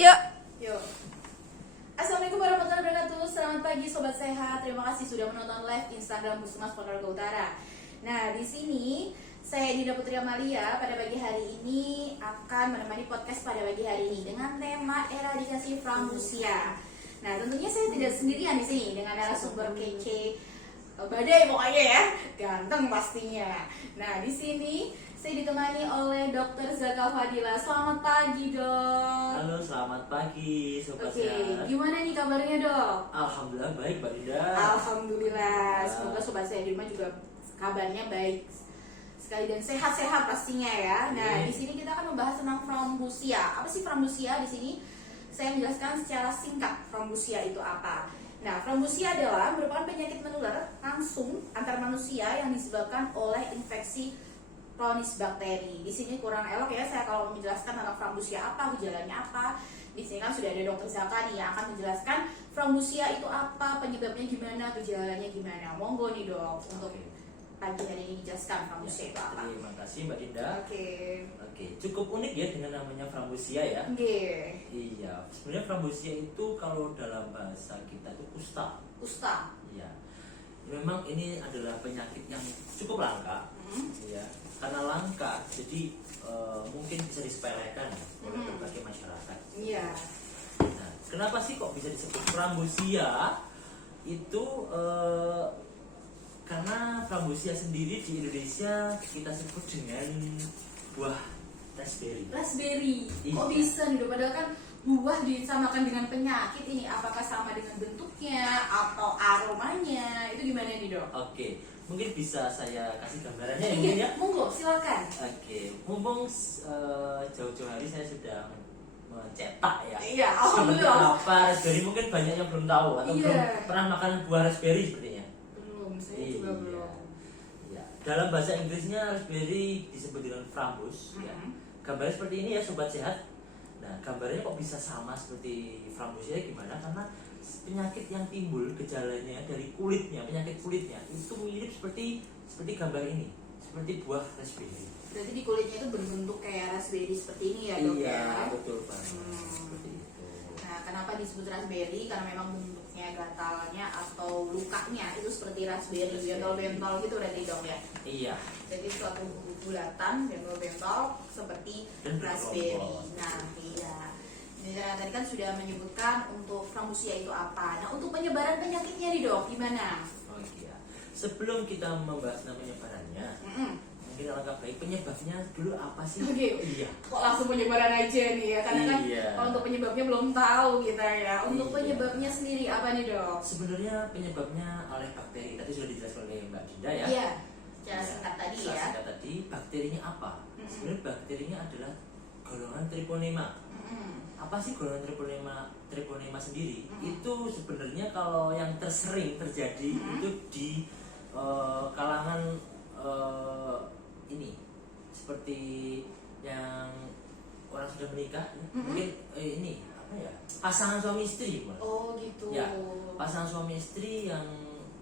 Yuk. Yuk. Assalamualaikum warahmatullahi wabarakatuh. Selamat pagi sobat sehat. Terima kasih sudah menonton live Instagram Puskesmas Ponorogo Utara. Nah, di sini saya Dinda Putri Amalia pada pagi hari ini akan menemani podcast pada pagi hari ini dengan tema eradikasi frambusia. Nah, tentunya saya tidak sendirian di sini dengan narasumber kece, badai pokoknya ya, ganteng pastinya. Nah, di sini saya ditemani oleh Dr. Zaka Fadila. Selamat pagi, Dok. Halo, selamat pagi Sobat Oke, Sehat. gimana nih kabarnya, Dok? Alhamdulillah baik, Mbak Dinda. Alhamdulillah. Semoga sobat saya di rumah juga kabarnya baik sekali dan sehat-sehat pastinya ya. Nah, di sini kita akan membahas tentang frambusia. Apa sih frambusia? Di sini saya menjelaskan secara singkat frambusia itu apa. Nah, frambusia adalah merupakan penyakit menular langsung antar manusia yang disebabkan oleh infeksi kronis bakteri. Di sini kurang elok ya saya kalau menjelaskan tentang frambusia apa, gejalanya apa. Di sini kan sudah ada Dokter Zaka nih yang akan menjelaskan frambusia itu apa, penyebabnya gimana, gejalanya gimana. Monggo nih, Dok, untuk pagi hari ini dijelaskan frambusia itu apa. Terima kasih Mbak Dinda. Oke, Cukup unik ya dengan namanya frambusia ya. Oke. Iya, sebenarnya frambusia itu kalau dalam bahasa kita itu kusta. Kusta. Iya. Memang ini adalah penyakit yang cukup langka. Ya, karena langka, jadi mungkin bisa disepelekan oleh berbagai masyarakat. Iya. Nah, kenapa sih kok bisa disebut frambusia? Itu karena frambusia sendiri di Indonesia kita sebut dengan buah raspberry. Raspberry. Kok Iya. bisa nih, Dok? Padahal kan buah disamakan dengan penyakit ini. Apakah sama dengan bentuknya atau aromanya? Itu gimana nih, Dok? Oke, mungkin bisa saya kasih gambarannya ya mungkin ya. Monggo, silakan. Oke, mumpung jauh-jauh hari saya sudah mencetak ya. Iya, Seperti alhamdulillah. apa raspberry, mungkin banyak yang belum tahu atau Iya. belum pernah makan buah raspberry sepertinya. Belum, saya Iya. juga belum. Ya. Dalam bahasa Inggrisnya raspberry disebut dengan frambus. Ya. Gambarnya seperti ini ya sobat sehat. Nah, gambarnya kok bisa sama seperti frambusia gimana? Karena penyakit yang timbul gejalanya dari kulitnya, penyakit kulitnya itu mirip seperti gambar ini, seperti buah raspberry. Berarti di kulitnya itu berbentuk kayak raspberry seperti ini ya, Dok? Iya, Ya? betul banget. Seperti itu. Nah, kenapa disebut raspberry? Karena memang bentuknya gatalnya atau lukanya itu seperti raspberry, bentol-bentol gitu berarti, Dok ya? Iya. Jadi suatu bulatan bentol-bentol seperti Dan raspberry. berkelompok. Nah, iya. Jadi tadi kan sudah menyebutkan untuk frambusia itu apa. Nah, untuk penyebaran penyakitnya nih, Dok, gimana? Oh iya. Sebelum kita membahas penyebarannya, mungkin alangkah baik penyebabnya dulu apa sih? Oke. Iya. Kok langsung penyebaran aja nih ya? Karena kan Iya. kalau untuk penyebabnya belum tahu kita ya. Untuk Iya. penyebabnya sendiri apa nih, Dok? Sebenarnya penyebabnya oleh bakteri. Tadi sudah dijelaskan oleh Mbak Dinda ya. Iya. Secara singkat tadi Secara ya. singkat tadi, bakterinya apa? Sebenarnya bakterinya adalah golongan treponema. Apa sih golongan treponema sendiri? Itu sebenarnya kalau yang tersering terjadi itu di kalangan ini seperti yang orang sudah menikah mungkin ini apa ya, pasangan suami istri Mas. Oh, gitu. Ya, pasangan suami istri yang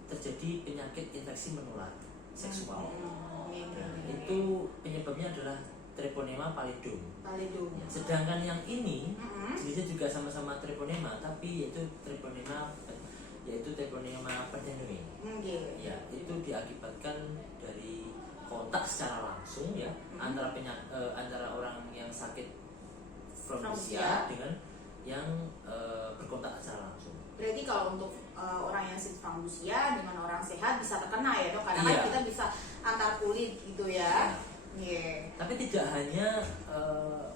terjadi penyakit infeksi menular seksual. Nah, itu penyebabnya adalah treponema pallidum. Pallidum. Sedangkan yang ini jenisnya juga sama-sama treponema, tapi yaitu treponema pentaenoe. Ya, itu diakibatkan dari kontak secara langsung ya antara orang yang sakit frambusia dengan yang berkontak secara langsung. Berarti kalau untuk orang yang sakit frambusia dengan orang sehat bisa terkena ya, Dok? Karena Iya. kan kita bisa antar kulit gitu ya. Iya. Tapi tidak hanya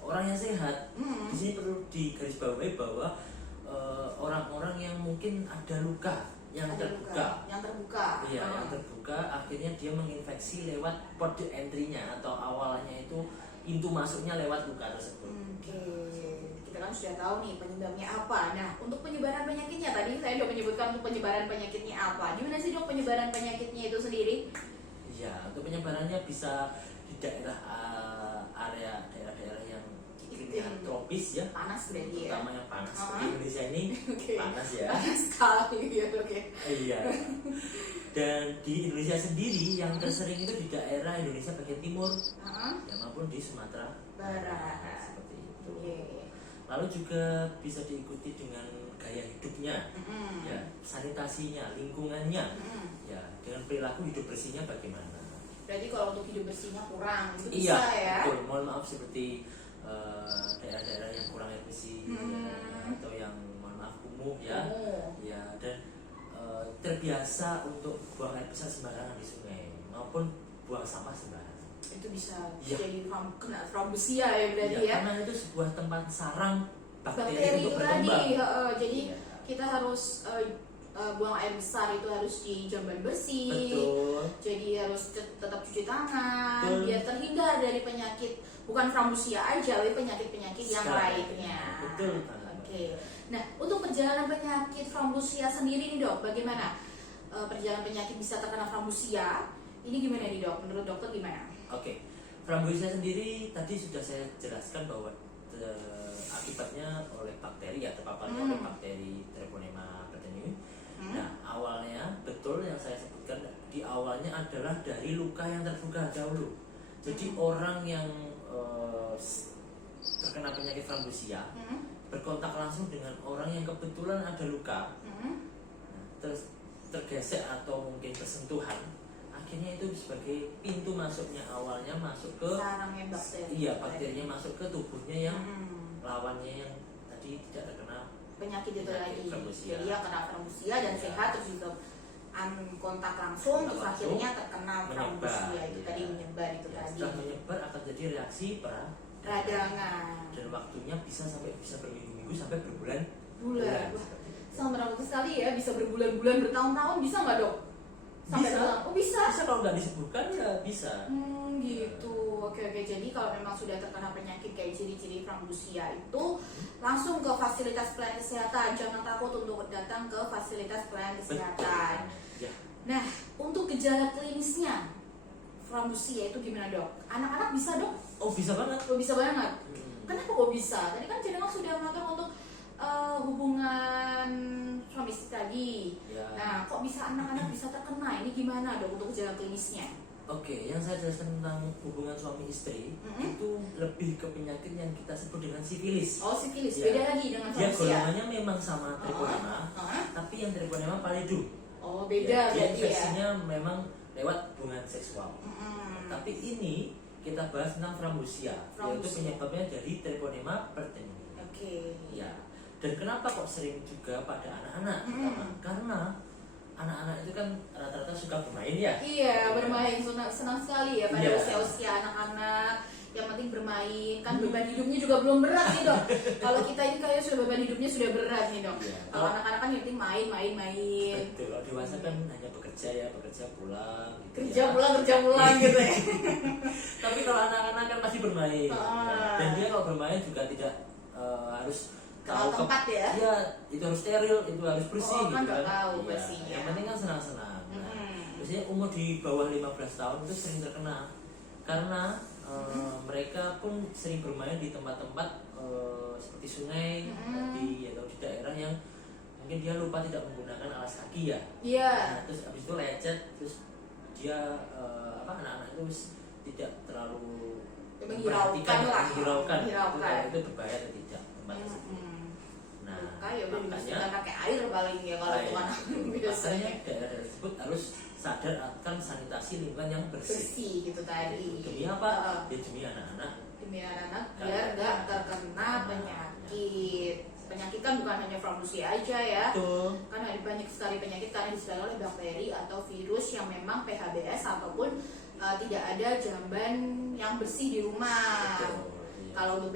orang yang sehat. Di sini perlu digarisbawahi bahwa orang-orang yang mungkin ada luka yang terbuka. Yang terbuka. Iya, yang terbuka akhirnya dia menginfeksi lewat port entry-nya atau awalnya itu pintu masuknya lewat luka tersebut. Oke. Kita kan sudah tahu nih penyebabnya apa. Nah, untuk penyebaran penyakitnya tadi saya sudah menyebutkan untuk penyebaran penyakitnya apa. Gimana sih, Dok, penyebaran penyakitnya itu sendiri? Iya, untuk penyebarannya bisa di daerah-daerah yang iklimnya tropis ya, Panas berarti ya. terutama yang panas. Seperti Indonesia ini Oke. panas ya. Panas sekali ya, Dok ya. Iya. Dan di Indonesia sendiri yang tersering itu di daerah Indonesia bagian timur, ya maupun di Sumatera Barat. seperti itu. Oke. Lalu juga bisa diikuti dengan gaya hidupnya, ya, sanitasinya, lingkungannya, ya, dengan perilaku hidup bersihnya bagaimana. Berarti kalau untuk hidup bersihnya kurang, itu Iya, bisa ya? betul. Mohon maaf seperti daerah-daerah yang kurang air bersih, ya, atau yang mohon maaf kumuh ya, ya, dan terbiasa untuk buang air besar sembarangan di sungai maupun buang sampah sembarangan. Itu bisa Ya. jadi kena frambusia ya berarti ya? Karena itu sebuah tempat sarang bakteri Bakteri untuk itu berkembang. tadi, jadi Iya. kita harus buang air besar itu harus di jamban bersih. Betul. Jadi harus tetap cuci tangan Betul. biar terhindar dari penyakit, bukan frambusia aja, tapi penyakit-penyakit yang Sekali. lainnya. Betul. Oke. Nah, untuk perjalanan penyakit frambusia sendiri nih dok, bagaimana perjalanan penyakit bisa terkena frambusia? Ini gimana nih dok? Menurut dokter gimana? Oke, frambusia sendiri tadi sudah saya jelaskan bahwa akibatnya oleh bakteri ya, terpaparnya oleh bakteri Treponema perteniyi. Nah, awalnya betul yang saya sebutkan di awalnya adalah dari luka yang terbuka dahulu. Jadi orang yang terkena penyakit frambusia berkontak langsung dengan orang yang kebetulan ada luka, terus tergesek atau mungkin bersentuhan, akhirnya itu sebagai pintu masuknya, awalnya masuk ke sarangnya bakteri. Iya, bakterinya masuk ke tubuhnya yang lawannya yang tadi tidak terkena penyakit itu lagi. frambusia. Jadi yang kena frambusia dan Iya. sehat terus juga kontak langsung terus Langsung akhirnya terkena frambusia menyebar, itu iya. tadi menyebar itu Ya, tadi. setelah menyebar akan jadi reaksi Radangan. dan waktunya bisa berminggu-minggu sampai berbulan. Bulan. Wah, seperti itu. sangat merawat sekali ya, bisa berbulan-bulan, bertahun-tahun, bisa nggak dok? Sampai Bisa. bertahun? Oh bisa. Bisa kalau nggak disebutkan ya bisa. Gitu. Oke. Jadi kalau memang sudah terkena penyakit kayak ciri-ciri frambusia itu langsung ke fasilitas pelayanan kesehatan. Jangan takut untuk datang ke fasilitas pelayanan kesehatan. Ya. Nah, untuk gejala klinisnya frambusia itu gimana dok? Anak-anak bisa dok? Oh, bisa banget. Oh bisa banget. Hmm. Kenapa kok bisa? Tadi kan jenengan sudah mengatur untuk hubungan suami istri tadi. Ya. Nah, kok bisa anak-anak bisa terkena? Ini gimana dok untuk gejala klinisnya? Oke, yang saya jelaskan tentang hubungan suami istri itu lebih ke penyakit yang kita sebut dengan sifilis. Oh sifilis, Ya. beda lagi dengan Dia frambusia. golongannya memang sama Treponema, tapi yang Treponema pallidum. Oh Ya, beda dia berarti ya. infeksinya memang lewat hubungan seksual. Tapi ini kita bahas tentang frambusia, yaitu penyebabnya dari Treponema perteniyi. Oke. Ya. Dan kenapa kok sering juga pada anak-anak? Pertama, karena anak-anak itu kan rata-rata suka bermain ya. Iya, bermain senang sekali ya pada Iya. usia-usia anak-anak. Yang penting bermain, kan beban hidupnya juga belum berat nih dok. Kalau kita ini kayak sudah beban hidupnya sudah berat nih dok. Iya. Kalau anak-anak kan yang penting main. Betul, kalau dewasa kan hanya bekerja ya, bekerja pulang gitu Kerja ya. pulang gitu ya. Tapi kalau anak-anak kan masih bermain. Dan dia kalau bermain juga tidak harus Kenal tempat ya? Iya, itu harus steril, itu harus bersih Oh, kan gitu nggak tahu Iya, bersihnya. yang penting kan senang-senang. Nah, biasanya umur di bawah 15 tahun itu sering terkena karena mereka pun sering bermain di tempat-tempat seperti sungai atau di daerah yang mungkin dia lupa tidak menggunakan alas kaki ya. Iya. Nah, terus habis itu lecet, terus dia anak-anak itu tidak terlalu Menghiraukan lah. menghiraukan. Menghiraukan. Itu berbahaya atau tidak tempat tersebut. Nah, Kayak udah makanya dibersihkan pakai air paling ya kalau Baik. untuk anak Makanya biasanya daerah tersebut harus sadar akan sanitasi lingkungan yang bersih. bersih gitu tadi. Demi apa? Ya demi anak-anak. Demi anak-anak biar nggak terkena penyakit. Penyakit kan bukan hanya frambusia aja ya. Betul. Kan ada banyak sekali penyakit karena disebabkan oleh bakteri atau virus yang memang PHBS ataupun tidak ada jamban yang bersih di rumah. Betul. Iya. Kalau untuk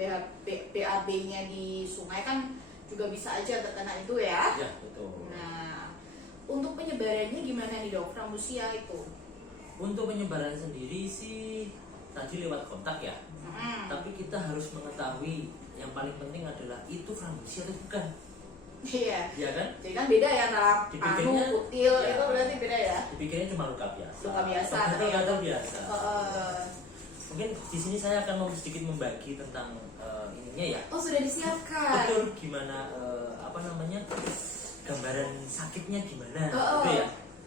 BAB-nya di sungai kan juga bisa aja terkena itu ya. Ya, betul. Nah, untuk penyebarannya gimana nih dok, frambusia itu? Untuk penyebaran sendiri sih tadi lewat kontak ya. Tapi kita harus mengetahui yang paling penting adalah itu frambusia atau bukan. Iya. Iya kan? Jadi kan beda ya antara Dipikirnya, anu, kutil ya. itu berarti beda ya. Dipikirnya cuma luka biasa. Luka biasa, Gatal biasa. Heeh. Mungkin di sini saya akan mau sedikit membagi tentang ininya ya. Oh sudah disiapkan. Betul, gimana gambaran sakitnya gimana Oh, gitu ya.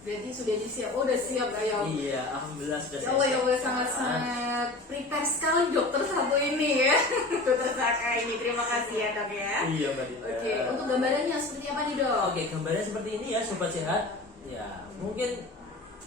Berarti sudah disiap, oh udah siap ya. Iya, alhamdulillah sudah Ya Allah, sangat-sangat prepare sekali dokter satu ini ya. Dokter Saka ini, terima kasih ya dok ya. Iya Mbak Dita. Oke, untuk gambarannya seperti apa nih dok? Oke, gambarnya seperti ini ya sobat sehat. Ya, mungkin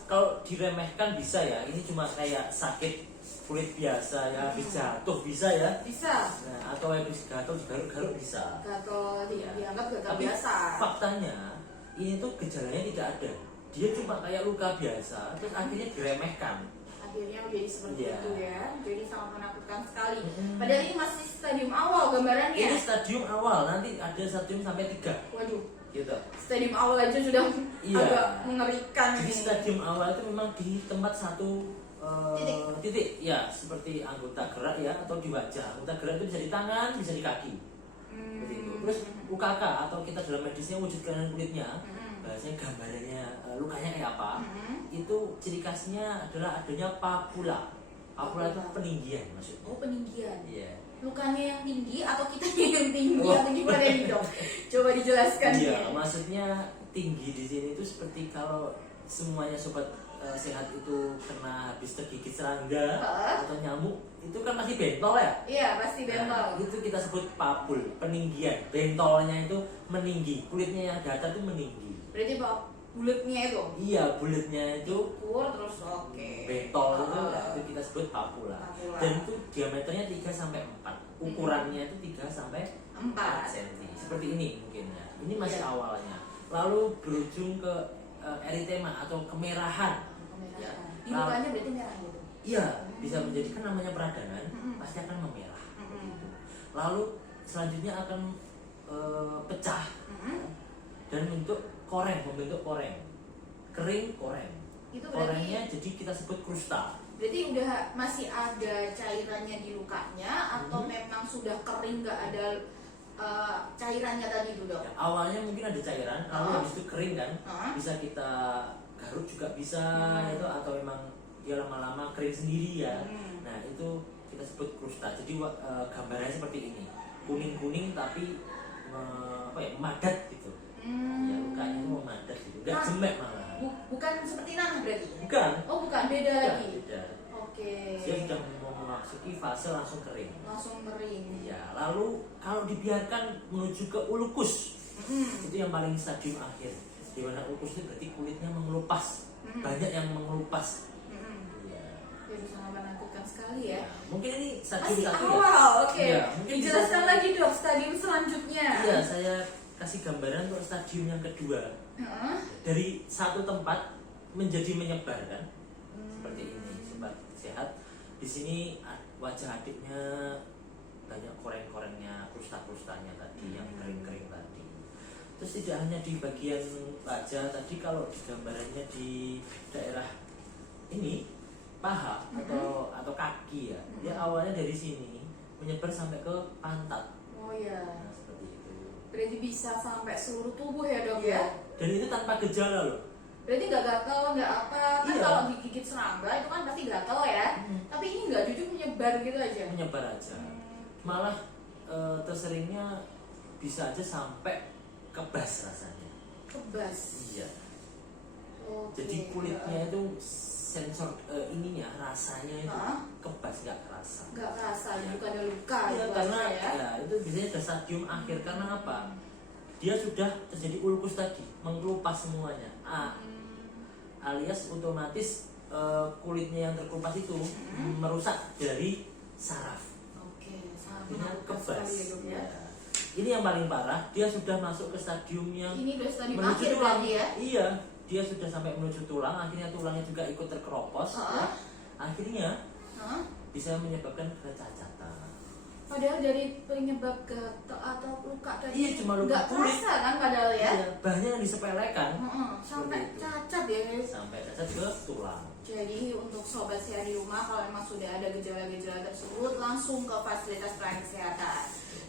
kalau diremehkan bisa ya. Ini cuma kayak sakit kulit biasa ya, habis jatuh bisa ya. Bisa. Nah, atau habis gatal digaruk-garuk bisa. Gatal dianggap gatal Tapi biasa. faktanya ini tuh gejalanya tidak ada. Dia cuma kayak luka biasa, terus akhirnya diremehkan. Akhirnya menjadi seperti Iya. itu ya. Jadi sangat menakutkan sekali. Mm-mm. Padahal ini masih stadium awal gambarannya. Ini stadium awal, nanti ada stadium sampai 3 Waduh, gitu. stadium awal aja sudah Iya. agak mengerikan Jadi ini. stadium awal itu memang di tempat satu titik ya, seperti anggota gerak ya, atau di wajah. Anggota gerak itu bisa di tangan, bisa di kaki. Seperti itu. Terus UKK atau kita dalam medisnya wujud kelainan kulitnya, bahasanya gambarannya lukanya kayak apa, itu ciri khasnya adalah adanya papula. Papula itu peninggian maksudnya. Oh, peninggian. Iya. Lukanya yang tinggi atau kita yang tinggi Wah. atau gimana nih dok? Coba dijelaskan Iya, ya. maksudnya tinggi di sini itu seperti kalau semuanya sobat sehat itu kena habis tergigit serangga atau nyamuk, itu kan masih bentol ya. Iya, pasti bentol. Nah, itu kita sebut papul, peninggian. Bentolnya itu meninggi, kulitnya yang datar itu meninggi. Berarti pak bulatnya itu Iya, bulatnya itu ukur terus oke. bentol itu kita sebut papula. Papula. Dan itu diameternya 3 sampai 4. Ukurannya itu 3 sampai 4 4. cm. Seperti ini mungkin ya. Ini masih Iya. awalnya. Lalu berujung ke eritema atau kemerahan. Ya. Di lukanya berarti merah gitu. Iya, bisa menjadi kan namanya peradangan, Mm-mm. pasti akan memerah. Mm-mm. Lalu selanjutnya akan pecah Mm-mm. dan membentuk koreng, kering koreng. Itu Korengnya berarti jadi kita sebut krusta. udah masih ada cairannya di lukanya atau memang sudah kering nggak ada cairannya tadi itu dok? Ya, awalnya mungkin ada cairan, lalu habis itu kering kan, bisa kita garuk juga bisa itu, atau memang dia lama-lama kering sendiri ya. Nah itu kita sebut krusta. Jadi gambarnya seperti ini, kuning-kuning tapi memadat gitu. Ya lukanya itu memadat gitu, nggak jemek malah. Bukan seperti nanah berarti? Bukan. Oh bukan, beda Bukan, lagi. beda. Oke. Dia sudah mau memasuki fase langsung kering. Langsung kering. Ya, lalu kalau dibiarkan menuju ke ulkus, itu yang paling stadium akhir. Di mana ulkus itu berarti kulitnya mengelupas, banyak yang mengelupas. Ya. Jadi sangat menakutkan sekali ya. Mungkin ini stadium Masih 1 ya. awal, oke. Ya, mungkin Dijelaskan bisa- lagi dok stadium selanjutnya. Iya, saya kasih gambaran untuk stadium yang kedua. Dari satu tempat menjadi menyebar kan, seperti ini sobat sehat. Di sini wajah adiknya banyak koreng-korengnya, krusta-krustanya tadi yang kering-kering tadi. Terus tidak hanya di bagian wajah tadi, kalau di gambarannya di daerah ini paha atau kaki ya, dia awalnya dari sini menyebar sampai ke pantat. Oh ya. Nah, seperti itu. Berarti bisa sampai seluruh tubuh ya dok Iya. ya? Dan itu tanpa gejala loh. Berarti nggak gatal, nggak apa? Kan Iya. kalau digigit serangga itu kan pasti gatal ya. Tapi ini nggak, jujur menyebar gitu aja. Menyebar aja. Malah terseringnya bisa aja sampai kebas rasanya. Kebas. Iya. Oke. Jadi kulitnya itu sensor ininya rasanya itu Hah? kebas, nggak kerasa. Nggak kerasa, Iya. bukan ada luka. Iya, gitu karena aja ya. ya itu biasanya ada stadium akhir. Karena apa? Dia sudah terjadi ulkus tadi, mengelupas semuanya. Alias otomatis kulitnya yang terkelupas itu merusak dari saraf. Oke, sangat Artinya menakutkan kebas. sekali ya dok ya. Ya. Ini yang paling parah, dia sudah masuk ke stadium yang Ini udah stadium menuju akhir tulang. berarti ya? Iya, dia sudah sampai menuju tulang, akhirnya tulangnya juga ikut terkeropos. Ya. Akhirnya Hah? bisa menyebabkan kecacatan. Padahal dari penyebab gatal atau luka tadi Iya, cuma luka nggak kulit. kerasa kan padahal ya? Iya, banyak yang disepelekan. Sampai Seperti itu. cacat ya. Sampai cacat ke tulang. Jadi untuk sobat sehat di rumah, kalau memang sudah ada gejala-gejala tersebut, langsung ke fasilitas pelayanan kesehatan.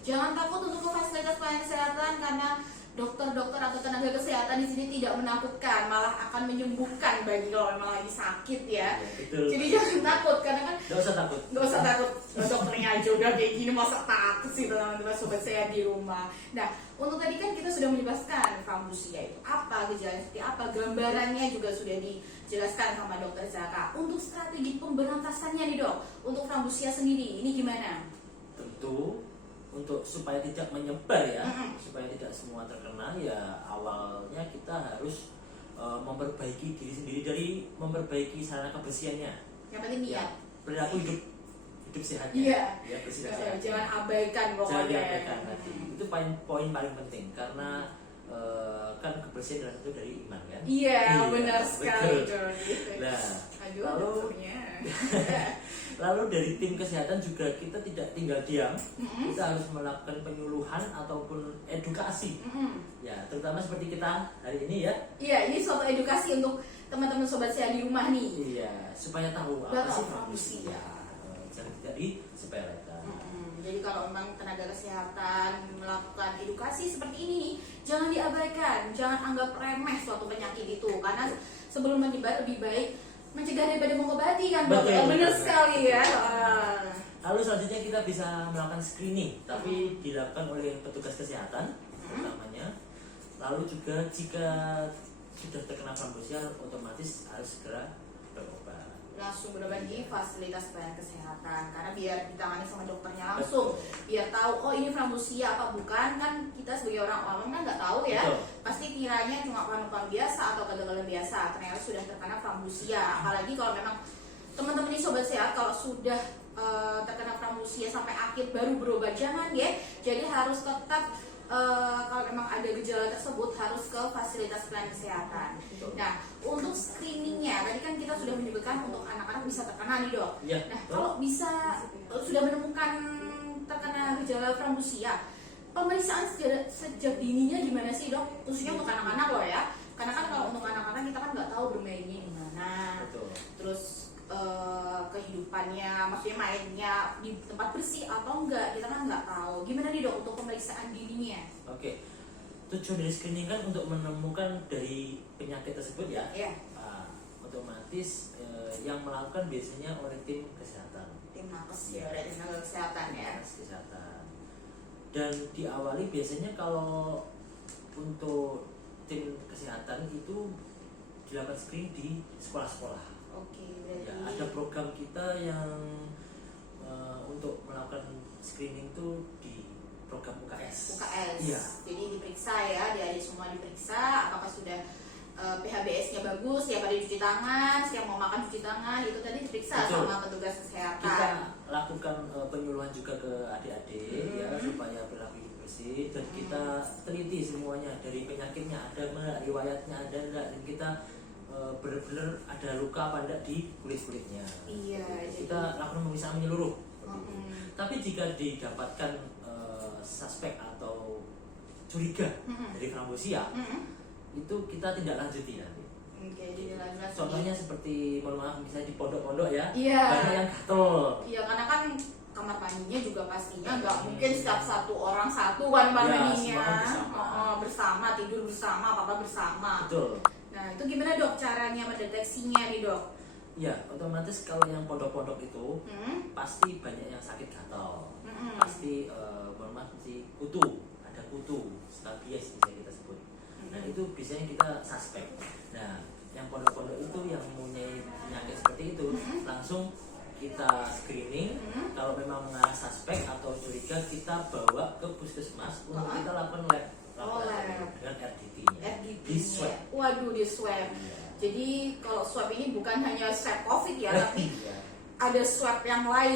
Jangan takut untuk ke fasilitas pelayanan kesehatan karena dokter-dokter atau tenaga kesehatan di sini tidak menakutkan, malah akan menyembuhkan bagi kalau memang lagi sakit ya. Betul. Jadi jangan takut karena kan Nggak usah takut. nggak usah takut, dokternya aja udah kayak gini masa takut sih teman-teman sobat saya di rumah. Nah, untuk tadi kan kita sudah menjelaskan frambusia itu apa, gejalanya seperti apa, gambarannya juga sudah dijelaskan sama dokter Zaka. Untuk strategi pemberantasannya nih dok, untuk frambusia sendiri ini gimana? Tentu untuk supaya tidak menyebar ya, supaya tidak semua terkena ya, awalnya kita harus memperbaiki diri sendiri dari memperbaiki sarana kebersihannya. Yang penting niat. Ya, perilaku hidup sehatnya. Iya. Ya, bersih dan sehat. Jangan abaikan pokoknya. Jangan diabaikan tadi. Itu poin paling penting karena kan kebersihan adalah satu dari iman kan. Iya, benar betul. sekali dong. Gitu. Nah, Aduh, lalu dokternya. lalu dari tim kesehatan juga kita tidak tinggal diam, kita harus melakukan penyuluhan ataupun edukasi. Ya, terutama seperti kita hari ini ya. Iya, ini suatu edukasi untuk teman-teman sobat saya di rumah nih. Iya, supaya tahu apa Tahu sih frambusia. frambusia. Jangan tidak disepelekan. Jadi kalau memang tenaga kesehatan melakukan edukasi seperti ini nih, jangan diabaikan, jangan anggap remeh suatu penyakit itu, karena sebelum menyebar lebih baik mencegah daripada mengobati kan, Betul, benar betul. sekali ya. Lalu selanjutnya kita bisa melakukan screening, tapi dilakukan oleh petugas kesehatan utamanya. Lalu juga jika sudah terkena frambusia, otomatis harus segera berobat. Langsung berobat di fasilitas pelayanan kesehatan, karena biar ditangani sama dokternya langsung, biar tahu oh ini frambusia apa bukan. Kan kita sebagai orang awam kan nggak tahu ya. Betul. Pasti kiranya cuma paru-paru biasa atau gagal-gagal biasa, ternyata sudah terkena frambusia. Apalagi kalau memang teman-teman ini sobat sehat, kalau sudah terkena frambusia sampai akhir baru berobat, jangan ya. Jadi harus tetap kalau memang ada gejala tersebut harus ke fasilitas pelayanan kesehatan. Nah, untuk screeningnya tadi kan kita sudah menyebutkan untuk anak-anak bisa terkena nih dok. Ya, Nah, kalau bisa sudah menemukan terkena gejala frambusia, pemeriksaan sejak dininya gimana sih dok? Khususnya untuk anak-anak loh ya. Karena kan kalau untuk anak-anak kita kan nggak tahu bermainnya di mana. Betul. Terus kehidupannya, maksudnya mainnya di tempat bersih atau enggak, kita kan nggak tahu. Gimana nih dok untuk pemeriksaan dininya? Oke. Tujuan dari screening kan untuk menemukan dari penyakit tersebut ya. Iya. Otomatis yang melakukan biasanya oleh tim kesehatan. Tim nakes ya, dari tenaga kesehatan ya. Kesehatan. Dan diawali biasanya kalau untuk tim kesehatan itu dilakukan screening di sekolah-sekolah. Oke, berarti Ya, ada program kita yang untuk melakukan screening itu di program UKS. UKS. Iya. Jadi diperiksa ya, adik-adik semua diperiksa apakah sudah PHBS-nya bagus, tiap hari cuci tangan, siang mau makan cuci tangan, itu tadi diperiksa Betul. sama petugas kesehatan. Kita lakukan penyuluhan juga ke adik-adik ya supaya perilaku hidup bersih, dan kita teliti semuanya dari penyakitnya ada nggak, riwayatnya ada nggak, dan kita benar-benar ada luka apa enggak di kulit-kulitnya. Iya, Kita lakukan pemeriksaan menyeluruh. Mm-mm. Tapi jika didapatkan suspek atau curiga dari frambusia, itu kita tidak lanjuti nanti. Oke, jadi lanjut. Contohnya seperti, mohon maaf, misalnya di pondok-pondok ya, Iya. banyak yang gatel. Iya, karena kan kamar mandinya juga pastinya nggak mungkin setiap satu orang satu kan kamar Ya, mandinya. semua bersama. Bersama, tidur bersama, apa bersama. Betul. Nah, itu gimana dok caranya mendeteksinya nih dok? Ya, otomatis kalau yang pondok-pondok itu pasti banyak yang sakit gatal. Pasti mohon maaf, si kutu, ada kutu, skabies bisa kita sebut. Nah, itu biasanya kita suspek. Nah, yang pondok-pondok itu yang mempunyai penyakit seperti itu langsung kita screening. Kalau memang mengarah suspek atau curiga, kita bawa ke puskesmas untuk kita lakukan lab dengan RDT-nya. Di swab. Waduh, di swab. Iya. Jadi kalau swab ini bukan hanya swab COVID ya, tapi Iya. ada swab yang lain.